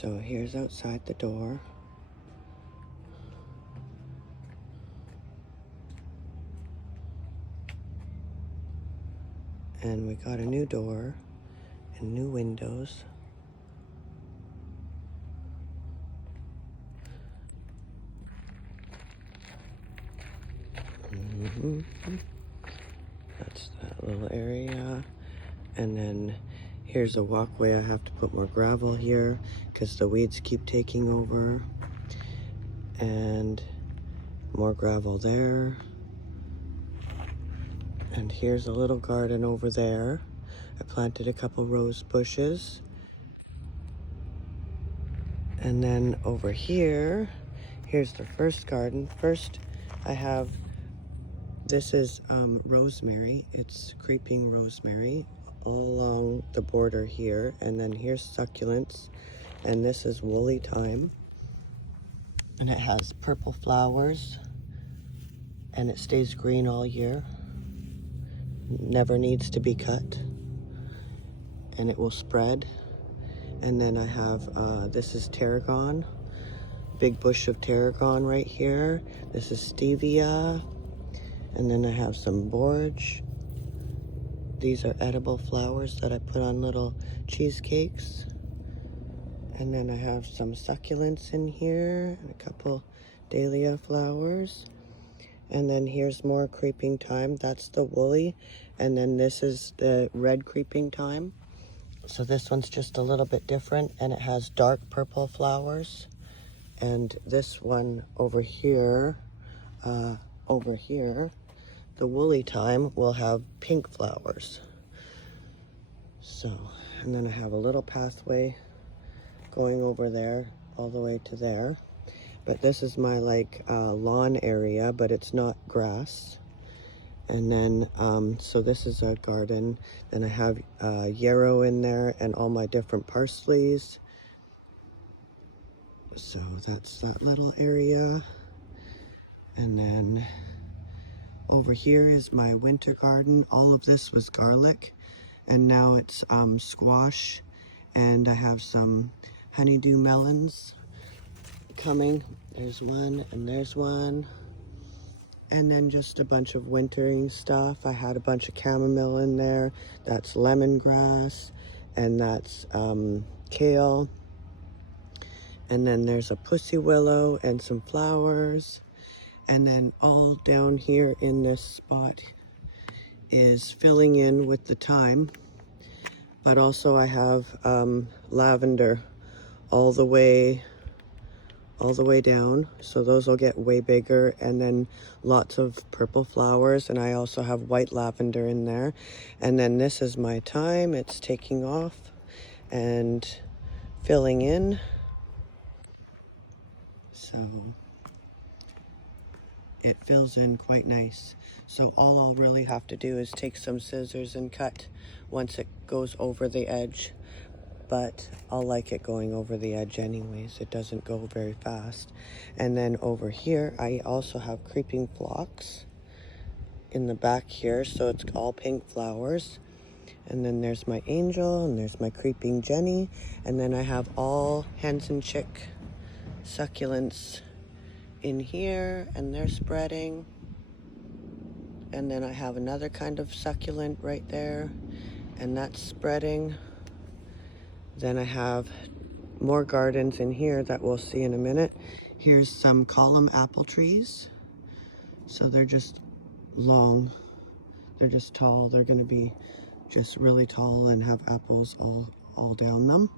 So here's outside the door. And we got a new door and new windows. That's that little area. And then here's a walkway. I have to put more gravel here because the weeds keep taking over. And more gravel there. And here's a little garden over there. I planted a couple rose bushes. And then over here, here's the first garden. First, I have, this is rosemary. It's creeping rosemary all along the border here. And then here's succulents. And this is woolly thyme. And it has purple flowers. And it stays green all year. Never needs to be cut. And it will spread. And then I have, this is tarragon. Big bush of tarragon right here. This is stevia. And then I have some borage. These are edible flowers that I put on little cheesecakes. And then I have some succulents in here and a couple dahlia flowers. And then here's more creeping thyme. That's the woolly. And then this is the red creeping thyme. So this one's just a little bit different and it has dark purple flowers. And this one over here, the woolly thyme will have pink flowers. So, and then I have a little pathway going over there, all the way to there. But this is my lawn area, but it's not grass. And then, so this is a garden. Then I have yarrow in there and all my different parsleys. So that's that little area. And then over here is my winter garden. All of this was garlic and now it's squash. And I have some honeydew melons coming. There's one and there's one. And then just a bunch of wintering stuff. I had a bunch of chamomile in there. That's lemongrass and that's kale. And then there's a pussy willow and some flowers. And then all down here in this spot is filling in with the thyme. But also I have lavender all the way down. So those will get way bigger. And then lots of purple flowers. And I also have white lavender in there. And then this is my thyme. It's taking off and filling in. So it fills in quite nice. So all I'll really have to do is take some scissors and cut once it goes over the edge. But I'll like it going over the edge anyways. It doesn't go very fast. And then over here, I also have creeping phlox in the back here. So it's all pink flowers. And then there's my angel and there's my creeping Jenny. And then I have all hens and chick succulents in here and they're spreading. And then I have another kind of succulent right there and that's spreading. Then I have more gardens in here that we'll see in a minute. Here's some column apple trees. So they're just long. They're just tall. They're going to be just really tall and have apples all down them.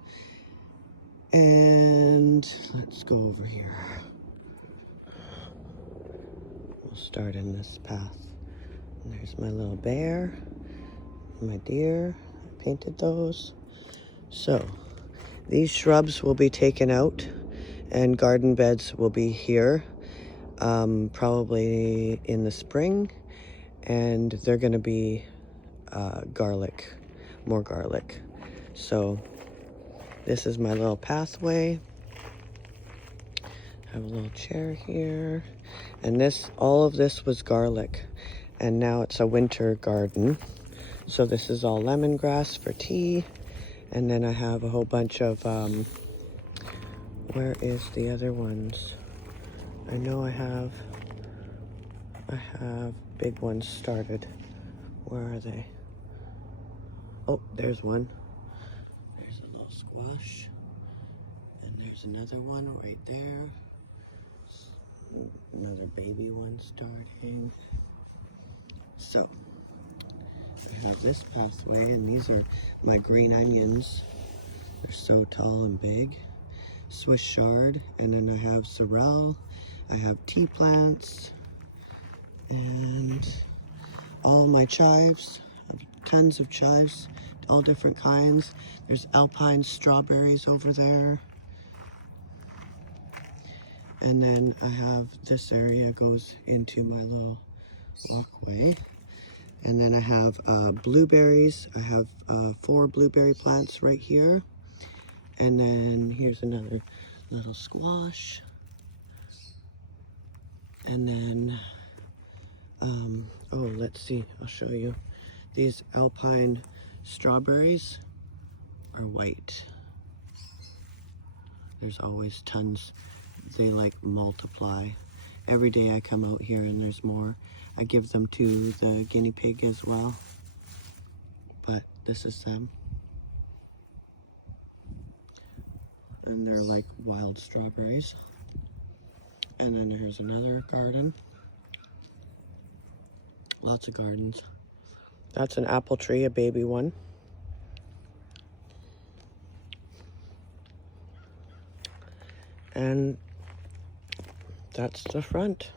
And let's go over here. We'll start in this path. And there's my little bear, my deer. I painted those. So these shrubs will be taken out and garden beds will be here probably in the spring, and they're going to be garlic, more garlic. So this is my little pathway. I have a little chair here, and all of this was garlic, and now it's a winter garden. So this is all lemongrass for tea. And then I have a whole bunch of Where is the other ones? I know I have big ones started. Where are they? Oh, there's one. There's a little squash. And there's another one right there. Another baby one starting. So, I have this pathway, and these are my green onions. They're so tall and big. Swiss chard, and then I have sorrel. I have tea plants, and all my chives. I have tons of chives, all different kinds. There's alpine strawberries over there. And then I have this area goes into my little walkway. And then I have blueberries. I have 4 blueberry plants right here. And then here's another little squash. And then, oh, let's see, I'll show you. These alpine strawberries are white. There's always tons. They like multiply. Every day I come out here and there's more. I give them to the guinea pig as well. But this is them. And they're like wild strawberries. And then here's another garden. Lots of gardens. That's an apple tree, a baby one. And that's the front.